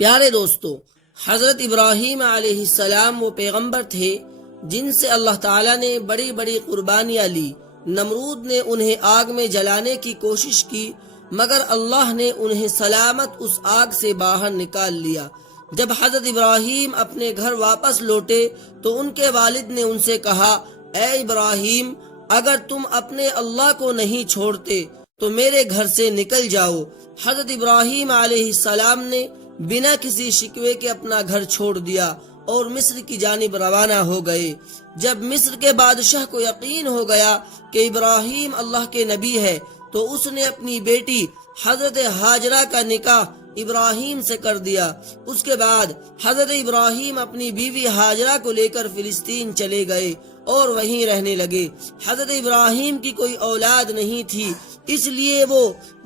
پیارے دوستو، حضرت ابراہیم علیہ السلام وہ پیغمبر تھے جن سے اللہ تعالیٰ نے بڑی بڑی قربانیاں لی۔ نمرود نے انہیں آگ میں جلانے کی کوشش کی، مگر اللہ نے انہیں سلامت اس آگ سے باہر نکال لیا۔ جب حضرت ابراہیم اپنے گھر واپس لوٹے تو ان کے والد نے ان سے کہا، اے ابراہیم، اگر تم اپنے اللہ کو نہیں چھوڑتے تو میرے گھر سے نکل جاؤ۔ حضرت ابراہیم علیہ السلام نے بنا کسی شکوے کے اپنا گھر چھوڑ دیا اور مصر کی جانب روانہ ہو گئے۔ جب مصر کے بادشاہ کو یقین ہو گیا کہ ابراہیم اللہ کے نبی ہے تو اس نے اپنی بیٹی حضرت ہاجرہ کا نکاح ابراہیم سے کر دیا۔ اس کے بعد حضرت ابراہیم اپنی بیوی ہاجرہ کو لے کر فلسطین چلے گئے اور وہیں رہنے لگے۔ حضرت ابراہیم کی کوئی اولاد نہیں تھی، اس لیے وہ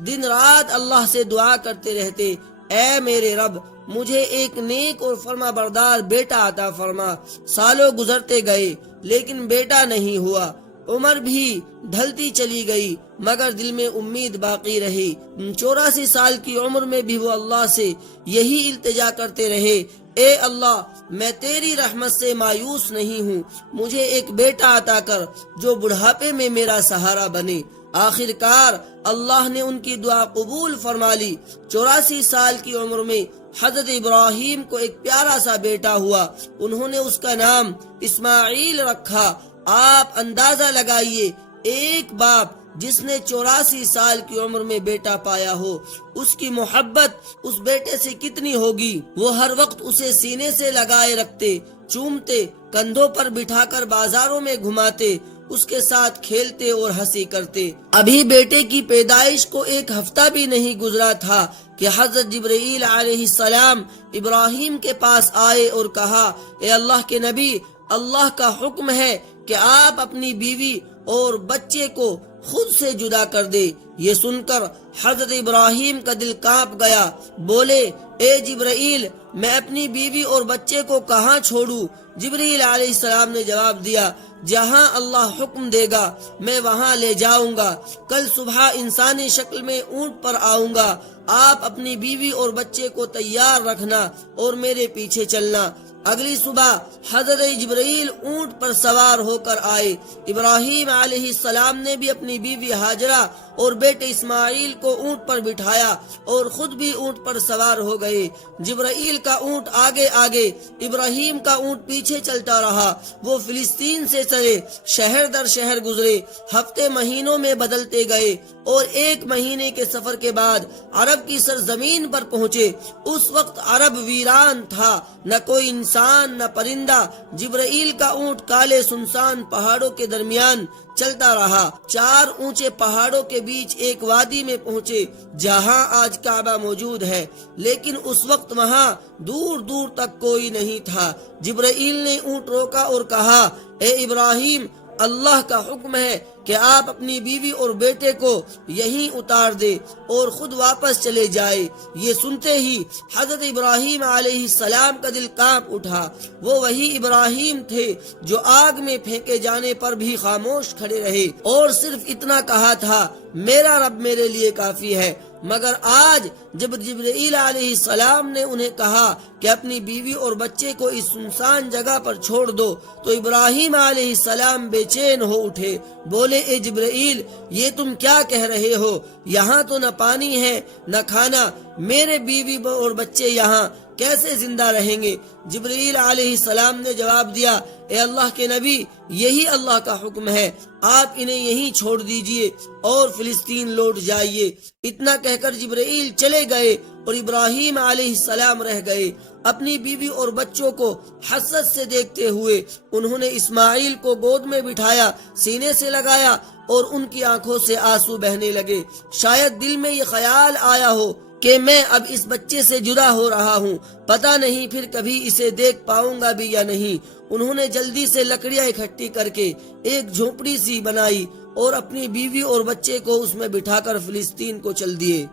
دن رات اللہ سے دعا کرتے رہتے، اے میرے رب، مجھے ایک نیک اور فرما بردار بیٹا عطا فرما۔ سالوں گزرتے گئے لیکن بیٹا نہیں ہوا۔ عمر بھی ڈھلتی چلی گئی مگر دل میں امید باقی رہی۔ 84 سال کی عمر میں بھی وہ اللہ سے یہی التجا کرتے رہے، اے اللہ، میں تیری رحمت سے مایوس نہیں ہوں، مجھے ایک بیٹا عطا کر جو بڑھاپے میں میرا سہارا بنے۔ آخر کار اللہ نے ان کی دعا قبول فرما لی۔ 84 سال کی عمر میں حضرت ابراہیم کو ایک پیارا سا بیٹا ہوا، انہوں نے اس کا نام اسماعیل رکھا۔ آپ اندازہ لگائیے، ایک باپ جس نے 84 سال کی عمر میں بیٹا پایا ہو، اس کی محبت اس بیٹے سے کتنی ہوگی۔ وہ ہر وقت اسے سینے سے لگائے رکھتے، چومتے، کندھوں پر بٹھا کر بازاروں میں گھماتے، اس کے ساتھ کھیلتے اور ہنسی کرتے۔ ابھی بیٹے کی پیدائش کو ایک ہفتہ بھی نہیں گزرا تھا کہ حضرت جبرائیل علیہ السلام ابراہیم کے پاس آئے اور کہا، اے اللہ کے نبی، اللہ کا حکم ہے کہ آپ اپنی بیوی اور بچے کو خود سے جدا کر دے۔ یہ سن کر حضرت ابراہیم کا دل کانپ گیا، بولے، اے جبرائیل، میں اپنی بیوی اور بچے کو کہاں چھوڑوں؟ جبرائیل علیہ السلام نے جواب دیا، جہاں اللہ حکم دے گا میں وہاں لے جاؤں گا۔ کل صبح انسانی شکل میں اونٹ پر آؤں گا، آپ اپنی بیوی اور بچے کو تیار رکھنا اور میرے پیچھے چلنا۔ اگلی صبح حضرت جبرائیل اونٹ پر سوار ہو کر آئے۔ ابراہیم علیہ السلام نے بھی اپنی بیوی ہاجرہ اور بیٹے اسماعیل کو اونٹ پر بٹھایا اور خود بھی اونٹ پر سوار ہو گئے۔ جبرائیل کا اونٹ آگے آگے، ابراہیم کا اونٹ پیچھے چلتا رہا۔ وہ فلسطین سے چلے، شہر در شہر گزرے، ہفتے مہینوں میں بدلتے گئے اور 1 مہینے کے سفر کے بعد عرب کی سرزمین پر پہنچے۔ اس وقت عرب ویران تھا، نہ کوئی انسان نہ پرندہ۔ جبرائیل کا اونٹ کالے سنسان پہاڑوں کے درمیان چلتا رہا۔ 4 اونچے پہاڑوں کے بیچ ایک وادی میں پہنچے جہاں آج کعبہ موجود ہے، لیکن اس وقت وہاں دور دور تک کوئی نہیں تھا۔ جبرائیل نے اونٹ روکا اور کہا، اے ابراہیم، اللہ کا حکم ہے کہ آپ اپنی بیوی اور بیٹے کو یہیں اتار دے اور خود واپس چلے جائے۔ یہ سنتے ہی حضرت ابراہیم علیہ السلام کا دل کانپ اٹھا۔ وہ وہی ابراہیم تھے جو آگ میں پھینکے جانے پر بھی خاموش کھڑے رہے اور صرف اتنا کہا تھا، میرا رب میرے لیے کافی ہے۔ مگر آج جب جبرائیل علیہ السلام نے انہیں کہا کہ اپنی بیوی اور بچے کو اس سنسان جگہ پر چھوڑ دو تو ابراہیم علیہ السلام بے چین ہو اٹھے، بولے، اے جبرائیل، یہ تم کیا کہہ رہے ہو؟ یہاں تو نہ پانی ہے نہ کھانا، میرے بیوی اور بچے یہاں کیسے زندہ رہیں گے؟ جبرائیل علیہ السلام نے جواب دیا، اے اللہ کے نبی، یہی اللہ کا حکم ہے، آپ انہیں یہیں چھوڑ دیجئے اور فلسطین لوٹ جائیے۔ اتنا کہہ کر جبرائیل چلے گئے اور ابراہیم علیہ السلام رہ گئے۔ اپنی بیوی اور بچوں کو حسرت سے دیکھتے ہوئے انہوں نے اسماعیل کو گود میں بٹھایا، سینے سے لگایا اور ان کی آنکھوں سے آنسو بہنے لگے۔ شاید دل میں یہ خیال آیا ہو کہ میں اب اس بچے سے جدا ہو رہا ہوں، پتہ نہیں پھر کبھی اسے دیکھ پاؤں گا بھی یا نہیں۔ انہوں نے جلدی سے لکڑیاں اکٹھی کر کے ایک جھونپڑی سی بنائی اور اپنی بیوی اور بچے کو اس میں بٹھا کر فلسطین کو چل دیے۔